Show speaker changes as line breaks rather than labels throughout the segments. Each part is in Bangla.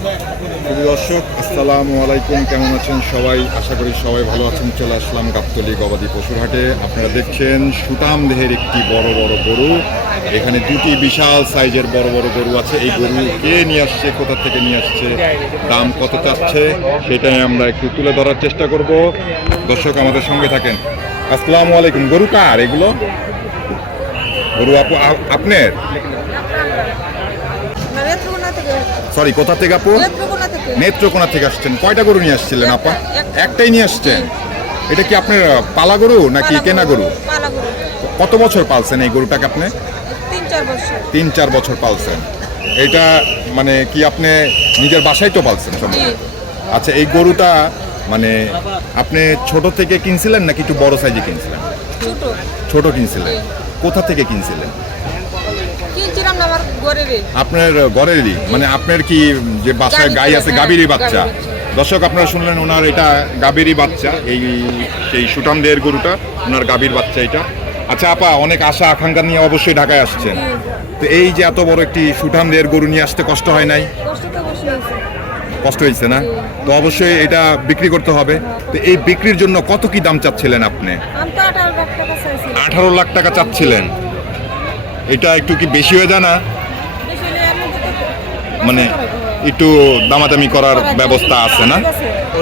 দর্শক, আসসালামু আলাইকুম। কেমন আছেন সবাই? আশা করি সবাই ভালো আছেন। চলে আসলাম গাবতলি গবাদি পশুর হাটে। আপনারা দেখছেন সুটাম দেহের একটি বড় বড় গরু। এখানে দুটি বিশাল সাইজের বড় বড় গরু আছে। এই গরু কে নিয়ে আসছে, কোথা থেকে নিয়ে আসছে, দাম কত চাচ্ছে, সেটাই আমরা একটু তুলে ধরার চেষ্টা করব। দর্শক, আমাদের সঙ্গে থাকেন। আসসালামু আলাইকুম। গরু কার এগুলো? গরু আপু আপনার? সরি কোথা থেকে আপু?
নেত্রকোনা থেকে।
আসছেন। কয়টা গরু নিয়ে আসছিলেন আপা?
একটা, একটা।
একটাই নিয়ে আসছেন? এটা কি আপনার পালা গরু নাকি কেনা গরু? কত বছর পালছেন এই গরুটাকে আপনি?
তিন চার বছর।
পালছেন। এটা মানে কি আপনি নিজের বাসায় তো পালছেন আচ্ছা এই গরুটা মানে আপনি ছোট থেকে কিনছিলেন নাকি একটু বড় সাইজে কিনছিলেন?
ছোট।
ছোট কিনছিলেন। কোথা থেকে কিনছিলেন? আপনার ঘরেরই মানে আপনার কি যে বাসায় গাই আছে
হ্যাঁ,
গাভীরই বাচ্চা। দর্শক আপনারা শুনলেন ওনার এটা গাভীরই বাচ্চা এই সেই সুটাম দেয়ের গরুটা ওনার গাভীর বাচ্চা এটা। আচ্ছা আপা অনেক আশা আকাঙ্ক্ষা নিয়ে অবশ্যই ঢাকায় আসছেন। তো এই যে এত বড় একটি সুঠাম দেয়ের গরু নিয়ে আসতে কষ্ট হয় নাই?
কষ্ট
হয়েছে না? তো অবশ্যই এটা বিক্রি করতে হবে। তো এই বিক্রির জন্য কত কি দাম চাচ্ছিলেন আপনি?
আঠারো লাখ টাকা
চাচ্ছিলেন। এটা একটু কি বেশি হয়ে যায় না
বেশি হলে এর মধ্যে তো
মানে একটু দামাদামি করার ব্যবস্থা আছে না?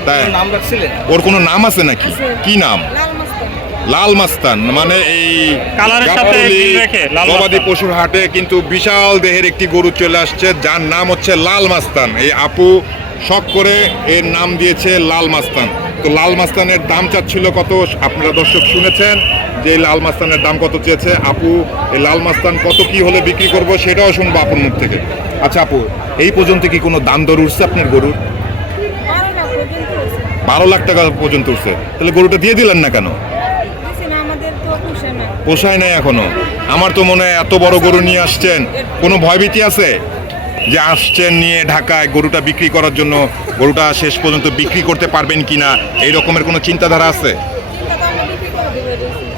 তাই? ওর কোনো নাম আছে নাকি? কি নাম?
লাল মাস্তান।
মানে এই
কালারের সাথে
গাবতলী
মিল রেখে লাল
গবাদি পশুর হাটে কিন্তু বিশাল দেহের একটি গরু চলে আসছে যার নাম হচ্ছে লাল মাস্তান। এই আপু শখ করে এর নাম দিয়েছে লাল মাস্তান। তো লাল মাস্তানের দাম চাচ্ছিল কত? আপনারা দর্শক শুনেছেন যে লাল মাস্তানের দাম কত চেয়েছে। আপু, এই লাল মাস্তান কত কি হলে বিক্রি করব সেটাও শুনব আপুর মুখ থেকে। আচ্ছা আপু, এই পর্যন্ত কি কোনো দাম দর উঠছে আপনার গরুর?
বারো লাখ
টাকা পর্যন্ত উঠছে। তাহলে গরুটা দিয়ে দিলেন না কেন? পোষায় নাই এখনও। আমার তো মনে হয় এত বড় গরু নিয়ে আসছেন। কোনো ভয়ভীতি আছে? যে আসছেন নিয়ে ঢাকায় গরুটা বিক্রি করার জন্য গরুটা শেষ পর্যন্ত বিক্রি করতে পারবেন কিনা এই রকমের কোনো চিন্তাধারা আছে।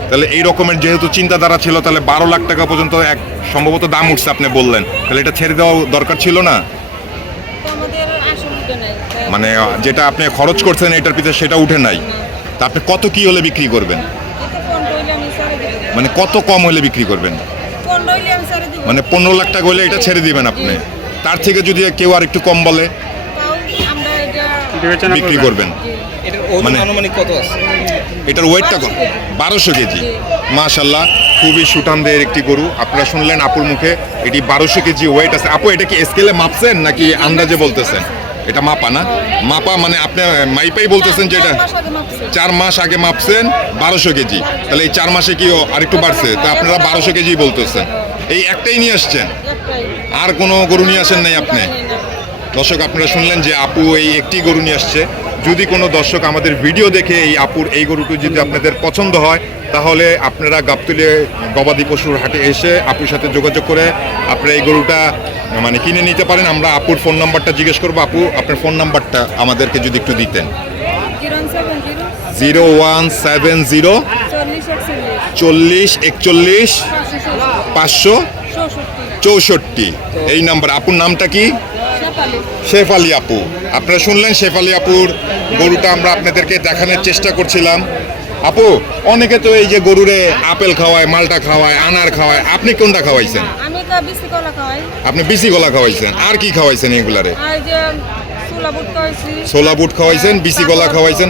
তাহলে এই রকমের যেহেতু চিন্তাধারা ছিল তাহলে বারো লাখ টাকা পর্যন্ত এক সম্ভবত দাম উঠছে আপনি বললেন। তাহলে এটা ছেড়ে দেওয়া দরকার ছিল না? মানে যেটা আপনি খরচ করছেন এটার পিছনে সেটা উঠে নাই। তা আপনি কত কি হলে বিক্রি করবেন? মানে কত কম হলে বিক্রি করবেন? মানে পনেরো লাখ টাকা হলে এটা ছেড়ে দিবেন আপনি। তার থেকে যদি কেউ আর একটু কম বলে বিক্রি
করবেন।
মানে-
আনুমানিক কত আছে?
এটার ওয়েটটা কত? বারোশো কেজি। মাশাল্লাহ খুবই সুঠামদের একটি গরু। আপনারা শুনলেন আপুর মুখে এটি বারোশো কেজি ওয়েট আছে। আপু এটা কি স্কেলে মাপছেন নাকি আন্দাজে বলতেছেন? এটা মাপা না? মাপা মানে আপনি মাইপাই বলতেছেন যে এটা
চার মাস আগে মাপছে।
চার মাস আগে মাপছেন বারোশো কেজি। তাহলে এই চার মাসে কি আরেকটু বাড়ছে? তা আপনারা বারোশো কেজি বলতেছেন। এই একটাই নিয়ে আসছেন? আর কোনো গরু নিয়ে আসেন নাই আপনি? দর্শক আপনারা শুনলেন যে আপু এই একটি গরু নিয়ে আসছে। যদি কোনো দর্শক আমাদের ভিডিও দেখে এই আপুর এই গরুটি যদি আপনাদের পছন্দ হয় তাহলে আপনারা গাবতুলে গবাদি পশুর হাটে এসে আপুর সাথে যোগাযোগ করে আপনারা এই গরুটা মানে কিনে নিতে পারেন। আমরা আপুর ফোন নাম্বারটা জিজ্ঞেস করব। আপু আপনার ফোন নাম্বারটা আমাদেরকে যদি একটু দিতেন।
জিরো
ওয়ান সেভেন জিরো
চল্লিশ একচল্লিশ পাঁচশো চৌষট্টি।
এই নাম্বার আপুর নামটা কি? শেফ আলী আপু। আপনারা শুনলেন শেফ আলী আপুর গরুটা আমরা আপনাদেরকে দেখানোর চেষ্টা করছিলাম। আপু অনেকে তো এই যে গরুরে আপেল খাওয়ায় মালটা খাওয়ায় আনার খাওয়ায় আপনি কোনটা খাওয়াইছেন?
আমি বিসি কলা
আপনি বিসি গলা খাওয়াইছেন। আর কি খাওয়াইছেন এগুলারে? ছোলা বুট খাওয়াইছেন বিসি গলা খাওয়াইছেন?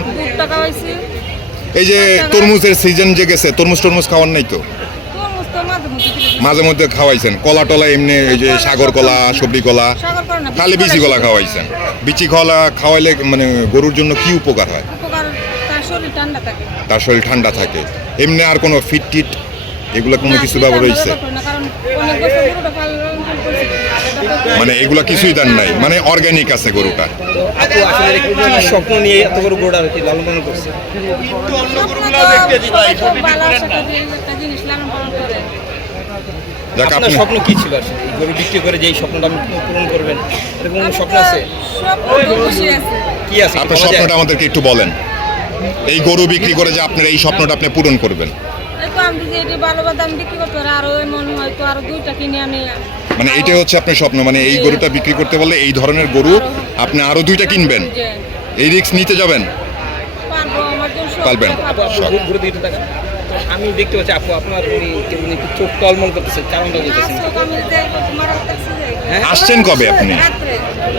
এই যে তরমুজের সিজন যে গেছে তরমুজ টরমুজ খাওয়ার নাই তো
তরমুজ তো মাঝে মধ্যে দিতে
মাঝে মধ্যে খাওয়াইছেন। কলা টলা এমনি এই যে সাগর কলা সবজি কলা খালি বিচি কলা খাওয়াইছেন। বিচি কলা খাওয়াইলে মানে গরুর জন্য কি উপকার হয়?
তার শরীর ঠান্ডা থাকে।
এমনি আর কোনো ফিট টিট এগুলো কোনো কিছু ব্যবহার হয়েছে মানে এগুলা কিছুই দেন নাই। মানে অর্গানিক আছে গরুটা।
স্বপ্ন নিয়ে এত বড় কি লালন পালন করছে
আশা করে একটা জিনিস লালন পালন করে।
যাক
আপনার
আপনি
স্বপ্ন কি ছিল আসলে? এই গরু বিক্রি করে যে এই স্বপ্নটা আপনি পূরণ করবেন এরকম কোনো স্বপ্ন আছে?
স্বপ্ন আছে।
কি আছে?
আপনার স্বপ্নটা আমাদেরকে একটু বলেন। এই গরু বিক্রি করে যে আপনার এই স্বপ্নটা আপনি পূরণ করবেন। মানে এইটাই হচ্ছে আপনার স্বপ্ন মানে এই গরুটা বিক্রি করতে পারলে এই ধরনের গরু আপনি আরও দুইটা কিনবেন। এই রিস্ক নিতে যাবেন। পারবেন।
তো আমি দেখতে পাচ্ছি আপু আপনার উনি উনি একটু চোখ টলমল করতেছে কারণটা বলতেছেন হ্যাঁ?
আসছেন কবে আপনি?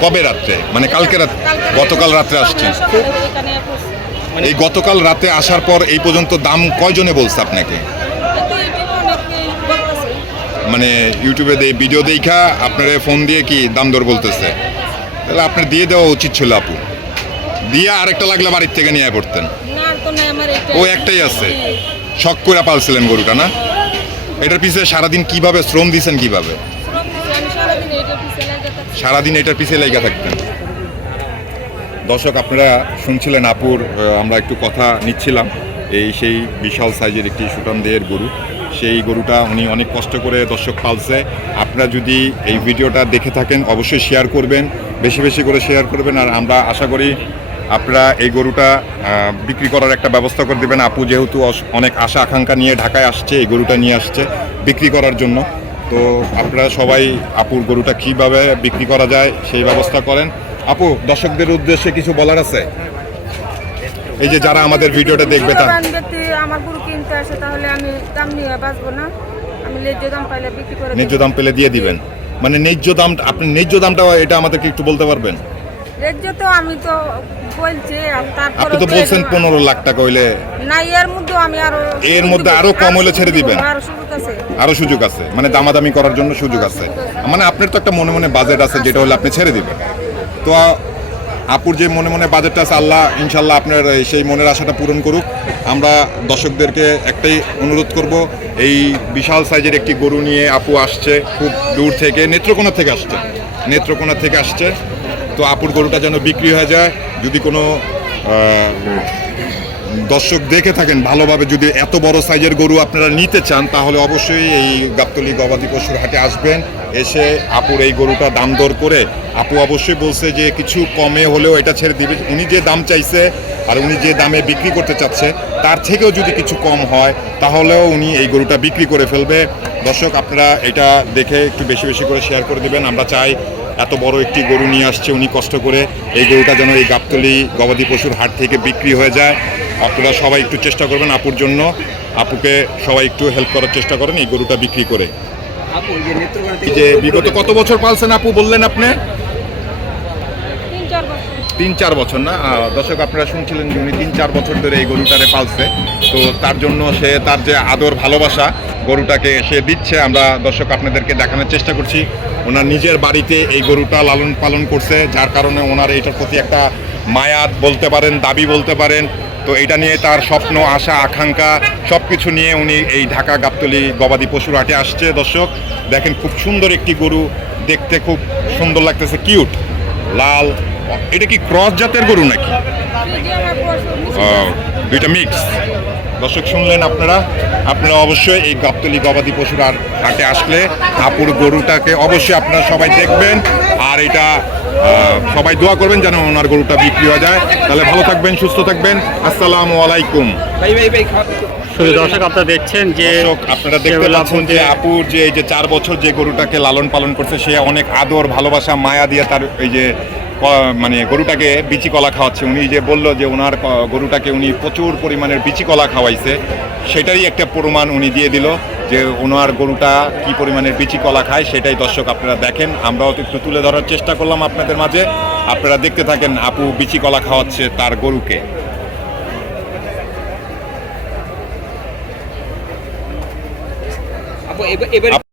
কবে রাত্রে? মানে কালকে রাত গতকাল রাত্রে আসছেন?
মানে
এই গতকাল রাতে আসার পর এই পর্যন্ত দাম কয়জনে বলছে আপনাকে? মানে ইউটিউবে দে ভিডিও দেখা আপনার ফোন দিয়ে কি দাম দর বলতেছে? তাহলে আপনার দিয়ে দেওয়া উচিত ছিল আপু। দিয়ে আরেকটা লাগলে বাড়ির থেকে নিয়ে পড়তেন।
না আর তো নাই আমার এটা
ও একটাই আছে। শখ করে পালছিলেন গরুটা, না? এটার পিছনে সারাদিন কীভাবে শ্রম দিয়েছেন কীভাবে?
সারাদিন
এটার পিছিয়ে লেগে থাকতেন। দর্শক, আপনারা শুনছিলেন আপুর আমরা একটু কথা নিচ্ছিলাম। এই সেই বিশাল সাইজের একটি সুটাম দেহের গরু। সেই গরুটা উনি অনেক কষ্ট করে দর্শক পালছে। আপনারা যদি এই ভিডিওটা দেখে থাকেন, অবশ্যই শেয়ার করবেন, বেশি বেশি করে শেয়ার করবেন। আর আমরা আশা করি আপনারা এই গরুটা বিক্রি করার একটা ব্যবস্থা করে দেবেন। আপু যেহেতু অনেক আশা আকাঙ্ক্ষা নিয়ে ঢাকায় আসছে এই গরুটা নিয়ে আসছে বিক্রি করার জন্য। তো আপনারা সবাই আপুর গরুটা কীভাবে বিক্রি করা যায় সেই ব্যবস্থা করেন। আপু দর্শকদের উদ্দেশ্যে কিছু বলার আছে? এই যে যারা আমাদের ভিডিওটা দেখবে তা
লাভবান আমার গরু কিনতে আসে তাহলে আমি দাম নিয়ে বাঁচবো না। আমি ন্যায্য দাম পাইলে বিক্রি করে
ন্যায্য দাম পেলে দিয়ে দিবেন। মানে ন্যায্য দাম আপনি ন্যায্য দামটা এটা আমাদেরকে একটু বলতে পারবেন?
ন্যায্য তো আমি তো বলছি
আপনি তো বলছেন পনেরো লাখ টাকা হইলে
না এর মধ্যে আমি আরও
এর মধ্যে আরও কম হলে ছেড়ে দিবেন?
আরও সুযোগ আছে।
আরও সুযোগ আছে। মানে দামাদামি করার জন্য সুযোগ আছে। মানে আপনার তো একটা মনে মনে বাজেট আছে যেটা হলে আপনি ছেড়ে দিবেন। তো আপুর যে মনে মনে বাজেটটা আছে আল্লাহ ইনশাল্লাহ আপনার সেই মনের আশাটা পূরণ করুক। আমরা দর্শকদেরকে একটাই অনুরোধ করব এই বিশাল সাইজের একটি গরু নিয়ে আপু আসছে খুব দূর থেকে নেত্রকোনা থেকে আসছে। নেত্রকোনা থেকে আসছে। তো আপুর গরুটা যেন বিক্রি হয়ে যায়, যদি কোনো দর্শক দেখে থাকেন ভালোভাবে, যদি এত বড় সাইজের গরু আপনারা নিতে চান, তাহলে অবশ্যই এই গাবতলি গবাদি পশুর হাটে আসবেন, এসে আপুর এই গরুটা দাম দর করে, আপু অবশ্যই বলছে যে কিছু কমে হলেও এটা ছেড়ে দিবে, উনি যে দাম চাইছে আর উনি যে দামে বিক্রি করতে চাচ্ছে, তার থেকেও যদি কিছু কম হয়, তাহলেও উনি এই গরুটা বিক্রি করে ফেলবে। দর্শক, আপনারা এটা দেখে একটু বেশি বেশি করে শেয়ার করে দেবেন, আমরা চাই এত বড় একটি গরু নিয়ে আসছে উনি কষ্ট করে এই গরুটা যেন এই গাবতলি গবাদি পশুর হাট থেকে বিক্রি হয়ে যায়। আপনারা সবাই একটু চেষ্টা করবেন আপুর জন্য। আপুকে সবাই একটু হেল্প করার চেষ্টা করেন এই গরুটা বিক্রি করে।
যে
বিগত কত বছর পালছেন আপু বললেন আপনি?
তিন চার বছর।
তিন চার বছর না? আহ, দর্শক আপনারা শুনছিলেন যে উনি তিন চার বছর ধরে এই গরুটারে পালছে। তো তার জন্য সে তার যে আদর ভালোবাসা গরুটাকে সে দিচ্ছে। আমরা দর্শক আপনাদেরকে দেখানোর চেষ্টা করছি। ওনার নিজের বাড়িতে এই গরুটা লালন পালন করছে যার কারণে ওনার এটার প্রতি একটা মায়াত বলতে পারেন দাবি বলতে পারেন। তো এটা নিয়ে তার স্বপ্ন আশা আকাঙ্ক্ষা সব কিছু নিয়ে উনি এই ঢাকা গাবতলি গবাদি পশুর হাটে আসছে। দর্শক দেখেন খুব সুন্দর একটি গরু দেখতে খুব সুন্দর লাগতেছে কিউট লাল। এটা কি ক্রস জাতের গরু নাকি? দুইটা মিক্স। দর্শক শুনলেন আপনারা আপনারা অবশ্যই এই গাবতলি গবাদি পশুর হাটে আসলে আপুর গরুটাকে অবশ্যই আপনারা সবাই দেখবেন। আর এটা সবাই দোয়া করবেন যেন ওনার গরুটা বিক্রি হয়ে যায়। তাহলে ভালো থাকবেন, সুস্থ থাকবেন। আসসালামু আলাইকুম।
ভাই ভাই ভাই খাওয়া
শুধু দর্শক আপনারা দেখছেন যে
আপনারা দেখতে পাচ্ছেন যে আপুর যে এই যে চার বছর যে গরুটাকে লালন পালন করছে সে অনেক আদর ভালোবাসা মায়া দিয়ে তার এই যে মানে গরুটাকে বিচি কলা খাওয়াচ্ছে। উনি যে বলল যে ওনার গরুটাকে উনি প্রচুর পরিমাণের বিচি কলা খাওয়াইছে সেটারই একটা প্রমাণ উনি দিয়ে দিল যে ওনার গরুটা কি পরিমাণের বিচি কলা খায় সেটাই দর্শক আপনারা দেখেন। আমরাও তো একটু তুলে ধরার চেষ্টা করলাম আপনাদের মাঝে। আপনারা দেখতে থাকেন আপু বিচি কলা খাওয়াচ্ছে তার গরুকে
আপু এবার এবার